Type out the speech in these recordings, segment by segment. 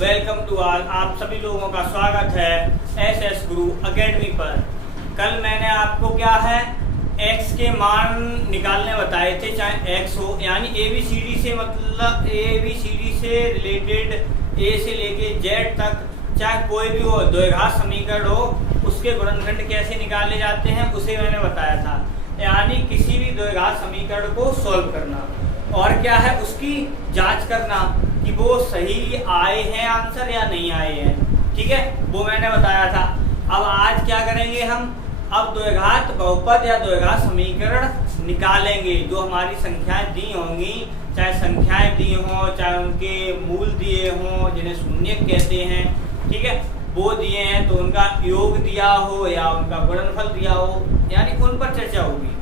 Welcome to all. आप सभी लोगों का स्वागत है एसएस गुरु एकेडमी पर। कल मैंने आपको क्या है x के मान निकालने बताए थे, चाहे x हो यानी ABCD से, मतलब ABCD से रिलेटेड A से लेके Z तक चाहे कोई भी हो द्विघात समीकरण हो, उसके गुणनखंड कैसे निकाले जाते हैं उसे मैंने बताया था। यानी किसी भी द्विघात समीकरण को सॉल्व करना और क्या है उसकी जांच करना कि वो सही आए हैं आंसर या नहीं आए हैं। ठीक है, वो मैंने बताया था। अब आज क्या करेंगे हम, अब द्विघात बहुपद या द्विघात समीकरण निकालेंगे। जो हमारी संख्याएं दी होंगी, चाहे संख्याएं दी हों, चाहे उनके मूल दिए हों जिन्हें शून्य कहते हैं, ठीक है, वो दिए हैं तो उनका योग दिया हो या उनका गुणनफल दिया हो, यानी उन पर चर्चा होगी।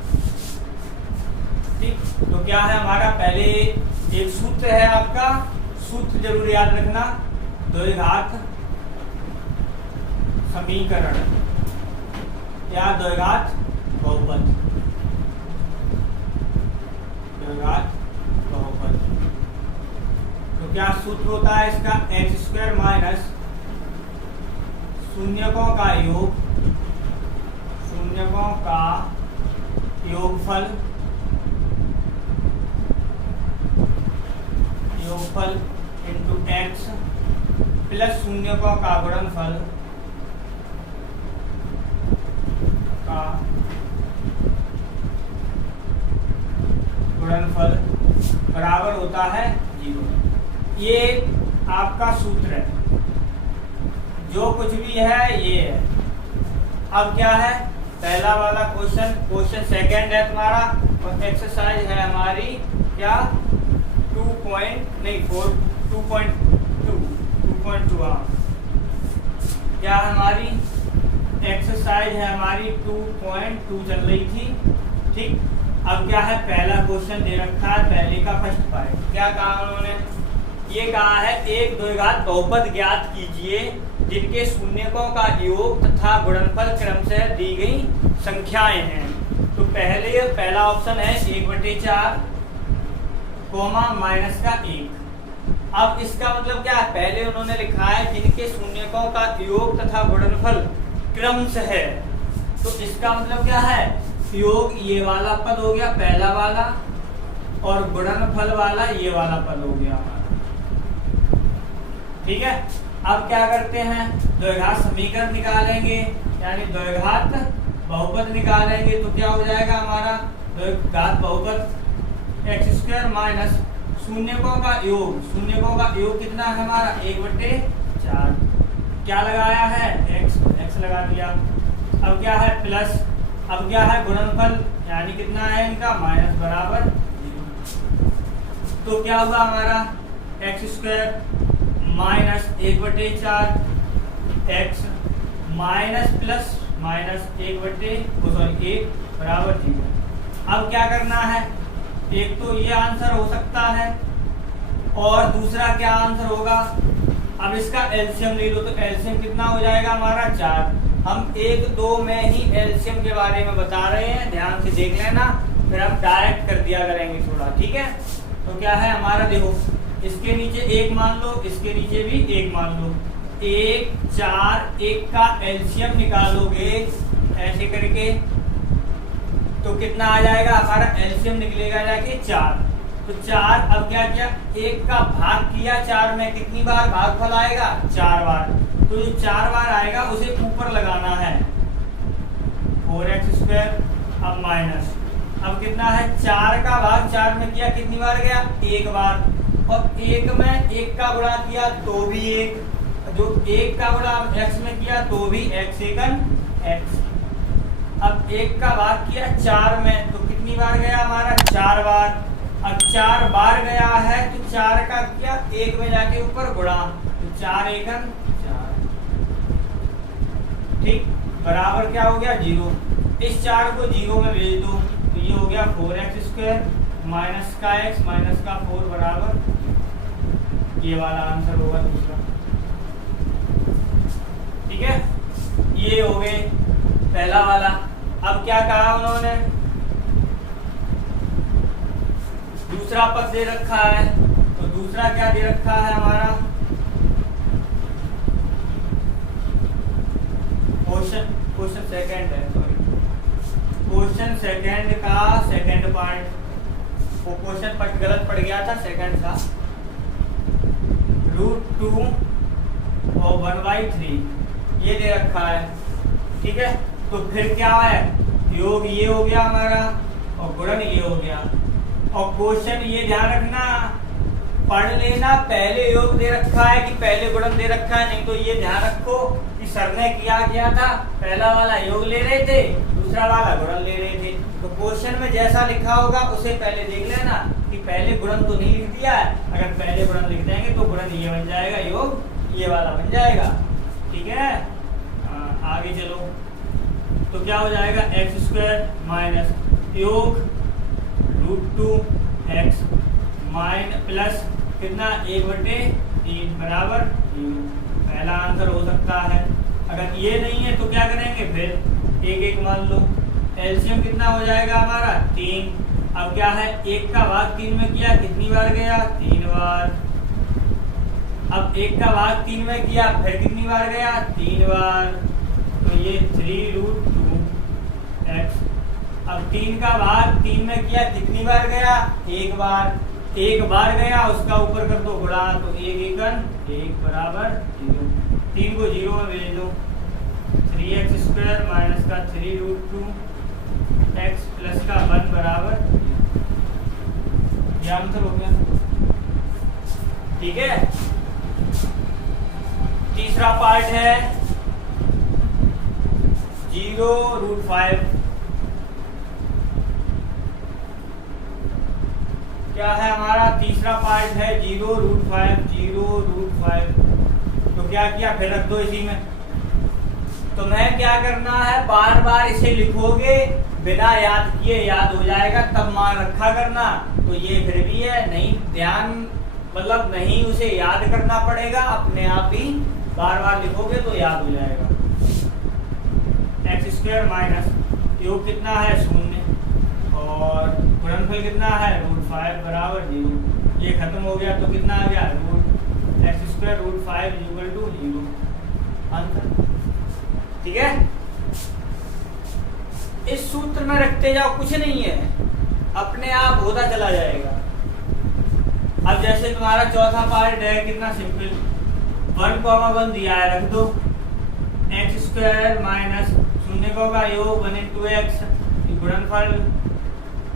ठीक, तो क्या है हमारा, पहले एक सूत्र है, आपका सूत्र जरूर याद रखना, द्विघात समीकरण या द्विघात बहुपद। द्विघात बहुपद तो क्या सूत्र होता है इसका, x² माइनस शून्यकों का योग, शून्यकों का योगफल, योगफल इंटू x प्लस शून्यकों का गुणनफल का गुणनफल बराबर होता है 0। ये आपका सूत्र है, जो कुछ भी है ये है। अब क्या है, पहला वाला क्वेश्चन सेकंड है तुम्हारा, और एक्सरसाइज है हमारी क्या 2.2 क्या हमारी एक्सरसाइज है हमारी 2.2 चल रही थी। ठीक, अब क्या है, पहला क्वेश्चन दे रखा है, पहले का फर्स्ट पार्ट। क्या कहा उन्होंने, ये कहा है एक द्विघात बहुपद ज्ञात कीजिए जिनके शून्यकों का योग तथा गुणनफल क्रमशः दी गई संख्याएं हैं। तो पहला ऑप्शन है 1/4 कोमा माइनस का 1। अब इसका मतलब क्या है, पहले उन्होंने लिखा है जिनके शून्यकों का योग तथा गुणनफल क्रमशः है, तो इसका मतलब क्या है, योग ये वाला पद हो गया पहला वाला, और गुणनफल वाला ये वाला पद हो गया हमारा। ठीक है, अब क्या करते हैं, द्विघात समीकरण निकालेंगे, यानी द्विघात बहुपद निकालेंगे। तो क्या हो जाएगा हमारा द्विघात बहुपद x² माइनस शून्यकों का योग, शून्यकों का योग कितना है हमारा 1/4, क्या लगाया है x लगा दिया। अब क्या है प्लस, अब क्या है गुणनफल, यानी कितना है इनका माइनस बराबर 0। तो क्या हुआ हमारा x² minus 1/4 x minus plus minus 1 बराबर 0। अब क्या करना है, एक तो ये आंसर हो सकता है और दूसरा क्या आंसर होगा, अब इसका एलसीएम ले लो, तो एलसीएम कितना हो जाएगा हमारा 4। हम 1, 2 में ही एलसीएम के बारे में बता रहे हैं, ध्यान से देख लेना, फिर हम डायरेक्ट कर दिया करेंगे थोड़ा। ठीक है, तो क्या है हमारा, देखो इसके नीचे 1 मान लो, इसके नीचे भी 1 मान लो, 1, 4, 1 का एलसीएम निकालोगे ऐसे करके तो कितना आ जाएगा हमारा, एलसीएम निकलेगा जाके 4। तो 4, अब क्या किया, 1 का भाग किया 4 में, कितनी बार भागफल आएगा 4 बार, तो जो 4 बार आएगा उसे ऊपर लगाना है 4x²। अब माइनस, अब कितना है, 4 का भाग 4 में किया कितनी बार गया 1 बार, और 1 में 1 का गुणा किया तो भी 1, जो 1 का गुणा x में किया तो भी x x। अब 1 का भाग किया 4 में, तो कितनी बार गया हमारा 4 बार। अब 4 बार गया है तो 4 का क्या 1 में जाके ऊपर गुणा, तो 4 एकम 4। ठीक, बराबर क्या हो गया 0। इस 4 को 0 में भेज दो, तो ये हो गया 4x² माइनस का x माइनस का 4 बराबर, ये वाला आंसर होगा दूसरा। ठीक है, ये हो गए पहला वाला। अब क्या कहा उन्होंने, दूसरा पद दे रखा है, तो दूसरा क्या दे रखा है हमारा सेकंड का सेकंड पार्ट, वो क्वेश्चन पर गलत पड़ गया था, सेकंड का √2 और 1/3 ये दे रखा है, ठीक है। तो फिर क्या है, योग ये हो गया हमारा और गुणन ये हो गया। और क्वेश्चन ये ध्यान रखना, पढ़ लेना, पहले योग दे रखा है कि पहले गुणन दे रखा है, नहीं तो ये ध्यान रखो कि सर ने किया था, पहला वाला योग ले रहे थे, दूसरा वाला गुणन ले रहे थे। तो क्वेश्चन में जैसा लिखा होगा उसे पहले देख लेना कि पहले गुणन तो नहीं लिख दिया है, अगर पहले गुणन लिख देंगे तो गुणन ये बन जाएगा, योग ये वाला बन जाएगा, ठीक है। आगे चलो, तो क्या हो जाएगा, x² माइनस योग √2x प्लस कितना 1/3 बराबर 0। पहला आंसर हो सकता है। अगर ये नहीं है तो क्या करेंगे, फिर एक एक मान लो, एलसीएम कितना हो जाएगा हमारा 3। अब क्या है, 1 का भाग 3 में किया, कितनी बार गया, 3 बार। अब 1 का भाग 3 में किया, फिर कितनी बार गया, 3 बार। तो ये 3√2x। अब 3 का भाग 3 में किया, कितनी बार गया, 1 बार। 1 बार गया, उसका ऊपर कर दो गुणा, तो 1 एकन 1 बराबर 0। 3 को 0 में भेज दो, 3x² माइनस का 3√2x प्लस का 1 बराबर 0। ये आंसर हो गया, ठीक है। तीसरा पार्ट है 0√5। क्या है हमारा तीसरा पार्ट है 0√5। तो क्या किया, फिर रख दो इसी में। तो मैं क्या करना है, बार बार इसे लिखोगे, बिना याद किए याद हो जाएगा, तब मान रखा करना। तो ये फिर भी है, नहीं ध्यान मतलब नहीं उसे याद करना पड़ेगा, अपने आप ही बार बार लिखोगे तो याद हो जाएगा। x² माइनस योग कितना है 0 और गुणनफल कितना है √5 बराबर 0। ये खत्म हो गया तो कितना आ गया, x² √5 = 0 आंसर, ठीक है। इस सूत्र में रखते जाओ, कुछ नहीं है, अपने आप होता चला जाएगा। अब जैसे तुम्हारा चौथा पार्ट है, कितना सिंपल, 1,1 दिया है, रख दो। x² माइनस 0 का योग 1 × x, गुणनफल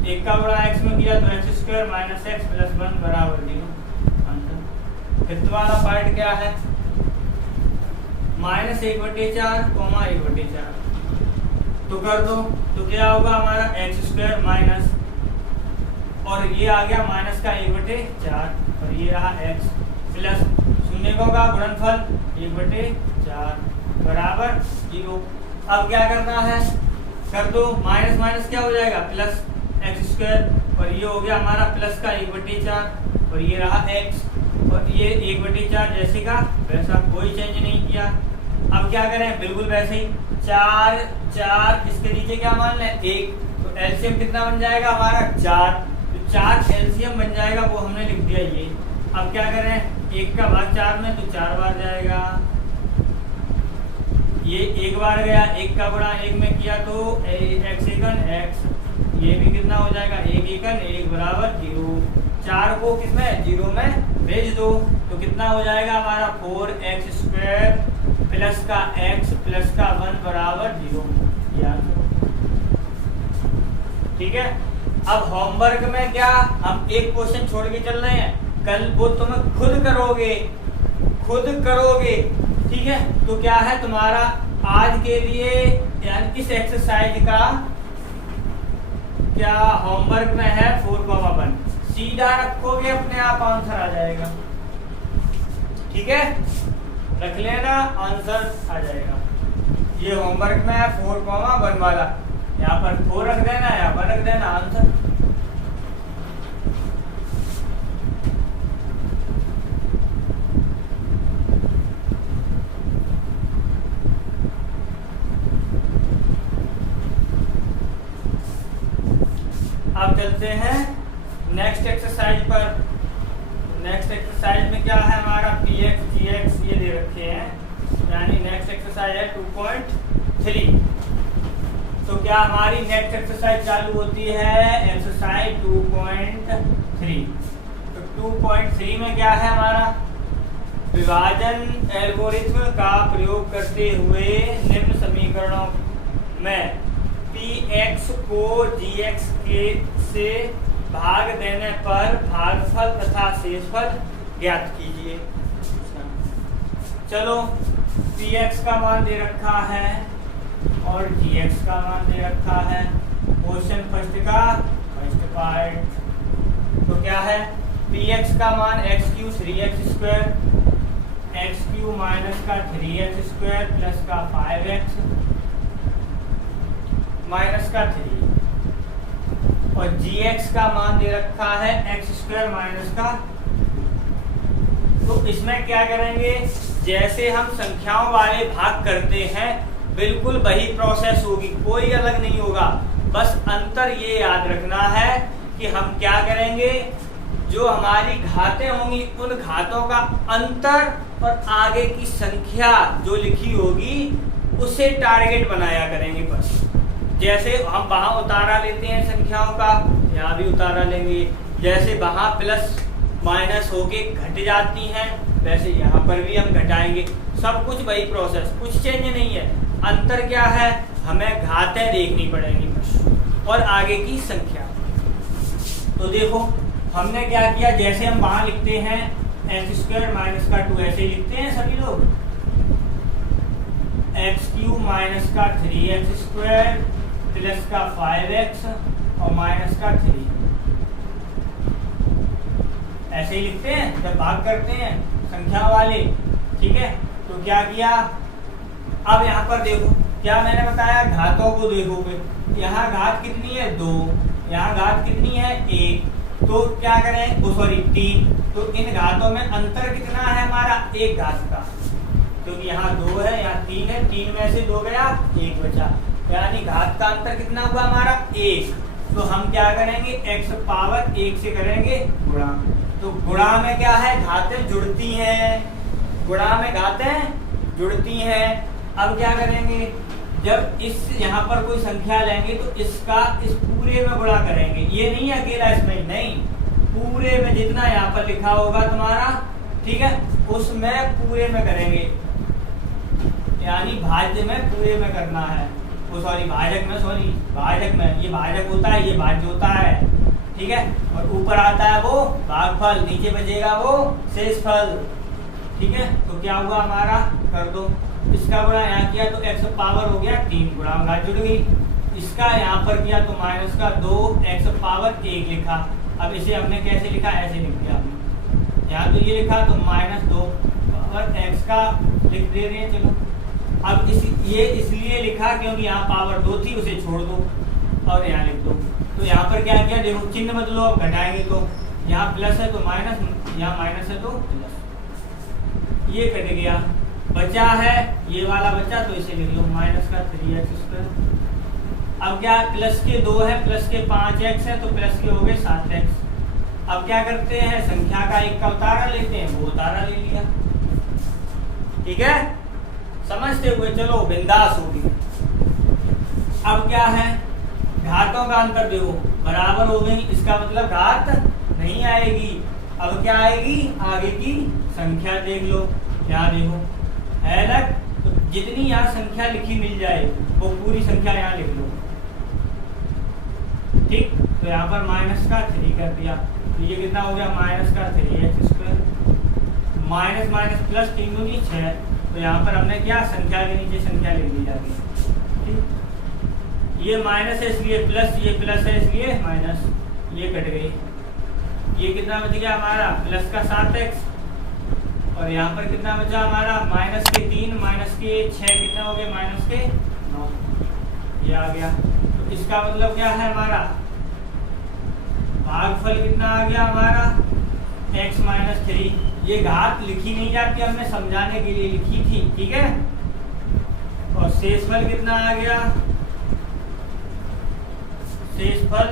1 का गुणा x में किया तो x² माइनस x प्लस 1 बराबर 0 आंसर। फिफ्थ वाला पार्ट क्या है, -1/4, 1/4 तो कर दो, तो क्या होगा हमारा x² माइनस, और ये आ गया माइनस का 1/4 और ये रहा x प्लस 0 का गुणनफल 1/4 बराबर 0। अब क्या करना है, कर दो, माइनस माइनस क्या हो जाएगा, प्लस x² और ये हो गया हमारा प्लस का 1/4 और ये रहा x और ये 1/4 जैसे का वैसा, कोई चेंज नहीं किया। अब क्या करें, बिल्कुल वैसे ही 4 इसके नीचे क्या मान लें 1, तो एलसीएम कितना बन जाएगा हमारा 4, तो 4 एलसीएम बन जाएगा, वो हमने लिख दिया ये। अब क्या करें, 1 का भाग 4 में तो 4 बार जाएगा, ये 1 बार गया, 1 का गुणा 1 में किया तो x एकन x, ये भी कितना हो जाएगा 1 एकन 1 बराबर 0। 4 को किसमें 0 में भेज दो, तो कितना हो जाएगा हमारा 4x² प्लस का x प्लस का 1 बराबर 0। ठीक है। अब होमवर्क में क्या, हम एक क्वेश्चन छोड़ के चल रहे हैं, कल वो तुम खुद करोगे, ठीक है। तो क्या है तुम्हारा आज के लिए, यानी इस एक्सरसाइज का क्या होमवर्क में है 4,1, सीधा रखोगे अपने आप आंसर आ जाएगा, ठीक है, रख लेना आंसर आ जाएगा। ये होमवर्क में है 4,1 वाला, यहाँ पर 4 रख देना, यहाँ पर रख देना आंसर। अब चलते हैं नेक्स्ट एक्सरसाइज पर। नेक्स्ट एक्सरसाइज में क्या है हमारा px gx ये दे रखे हैं, यानी नेक्स्ट एक्सरसाइज है 2.3। तो क्या हमारी नेक्स्ट एक्सरसाइज चालू होती है, एक्सरसाइज 2.3। तो 2.3 में क्या है हमारा, विभाजन एल्गोरिथ्म का प्रयोग करते हुए निम्न समीकरणों में px को gx के से भाग देने पर भागफल तथा शेषफल ज्ञात कीजिए। चलो px का मान दे रखा है और gx का मान दे रखा है। क्वेश्चन फर्स्ट का फर्स्ट पार्ट, तो क्या है, px का मान x³ 3x² x³ माइनस का 3x² प्लस का 5x माइनस का 3 और gx का मान दे रखा है x² माइनस का। तो इसमें क्या करेंगे, जैसे हम संख्याओं वाले भाग करते हैं बिल्कुल वही प्रोसेस होगी, कोई अलग नहीं होगा। बस अंतर ये याद रखना है कि हम क्या करेंगे, जो हमारी घातें होंगी उन घातों का अंतर और आगे की संख्या जो लिखी होगी उसे टारगेट बनाया करेंगे। बस जैसे हम वहां उतारा लेते हैं संख्याओं का, यहाँ भी उतारा लेंगे। जैसे वहां प्लस माइनस होके घट जाती हैं वैसे यहाँ पर भी हम घटाएंगे। सब कुछ वही प्रोसेस, कुछ चेंज नहीं है। अंतर क्या है, हमें घातें देखनी पड़ेंगी बस और आगे की संख्या। तो देखो हमने क्या किया, जैसे हम वहां लिखते हैं x² माइनस का 2 ऐसे लिखते हैं सभी लोग, x³ माइनस का 3x² प्लस का 5x और माइनस का 3 ऐसे ही लिखते हैं जब भाग करते हैं संख्या वाले। ठीक है, तो क्या किया, अब यहाँ पर देखो क्या मैंने बताया, घातों को देखोगे, यहाँ घात कितनी है 2, यहाँ घात कितनी है 1, तो क्या करें, सॉरी 3, तो इन घातों में अंतर कितना है हमारा, एक घात का, क्योंकि यहाँ 2 है यहाँ 3 है, 3 में से 2 गया 1 बचा, यानी घात का अंतर कितना हुआ हमारा 1। तो हम क्या करेंगे, x पावर 1 से करेंगे गुणा। तो गुणा में क्या है, घातें जुड़ती हैं, गुणा में घातें जुड़ती हैं। अब क्या करेंगे, जब इस यहाँ पर कोई संख्या लेंगे तो इसका इस पूरे में गुणा करेंगे, ये नहीं अकेला इसमें, नहीं पूरे में जितना यहाँ पर लिखा होगा तुम्हारा, ठीक है, उसमें पूरे में करेंगे, यानी भाज्य में पूरे में करना है, वो सॉरी भाजक में, ये भाजक होता है, ये भाज्य होता है, ठीक है, और ऊपर आता है वो भागफल, नीचे बचेगा वो शेषफल। ठीक है, तो क्या हुआ हमारा, कर दो, इसका गुणा यहाँ किया तो x पावर हो गया 3, गुणा में घात जुड़ गई। इसका यहाँ पर किया तो माइनस का 2x पावर 1 लिखा। अब इसे हमने कैसे लिखा, ऐसे लिख दिया हमने, यहाँ तो ये लिखा तो -2 पावर x का लिख दे रहे हैं। चलो अब ये इसलिए लिखा क्योंकि यहाँ पावर 2 थी, उसे छोड़ दो और यहाँ लिख दो। तो यहाँ पर क्या किया, देखो चिन्ह बदलो, अब घटाएंगे तो यहाँ प्लस है तो माइनस, यहाँ माइनस है तो प्लस, ये कट गया, बचा है ये वाला बचा, तो इसे लिख लो माइनस का 3x²। अब क्या, प्लस के 2 है, प्लस के 5x है, तो प्लस के हो गए 7x। अब क्या करते हैं, संख्या का एक का उतारा लेते हैं, वो उतारा ले लिया। ठीक है, समझते हुए चलो, बिंदास होगी। अब क्या है, घातों का अंतर देखो, बराबर हो गई, इसका मतलब घात नहीं आएगी। अब क्या आएगी, आगे की संख्या देख लो, क्या देखो है अलग, तो जितनी यहाँ संख्या लिखी मिल जाए वो पूरी संख्या यहाँ लिख लो। ठीक, तो यहाँ पर माइनस का 3 कर दिया, तो ये कितना हो गया, माइनस का 3x², माइनस माइनस प्लस 3 दूनी 6, तो यहाँ पर हमने क्या, संख्या के नीचे संख्या लिख दी जाती है। ठीक, ये माइनस है इसलिए प्लस, ये प्लस है इसलिए माइनस, ये कट गई, ये कितना बच गया हमारा, प्लस का 7x, और यहाँ पर कितना बचा हमारा, माइनस के 3 माइनस के 6, कितना हो गया, माइनस के 9, ये आ गया। तो इसका मतलब क्या है हमारा, भागफल कितना आ गया हमारा, x - 3। ये घात लिखी नहीं जाती, हमने समझाने के लिए लिखी थी, ठीक है। और शेषफल कितना आ गया, शेषफल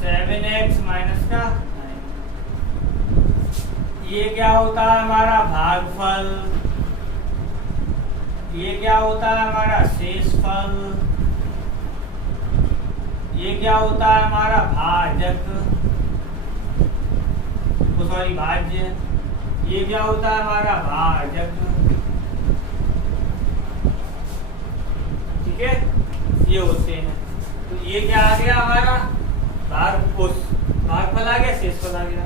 7x माइनस का 9। ये क्या होता है हमारा, भागफल, ये क्या होता है हमारा, शेषफल, ये क्या होता है हमारा भाजक, सॉरी भाज्य। ये क्या होता है हमारा भाजक, ठीक है, ये होते हैं। तो ये क्या आ गया हमारा भागफल आ गया, शेषफल आ गया।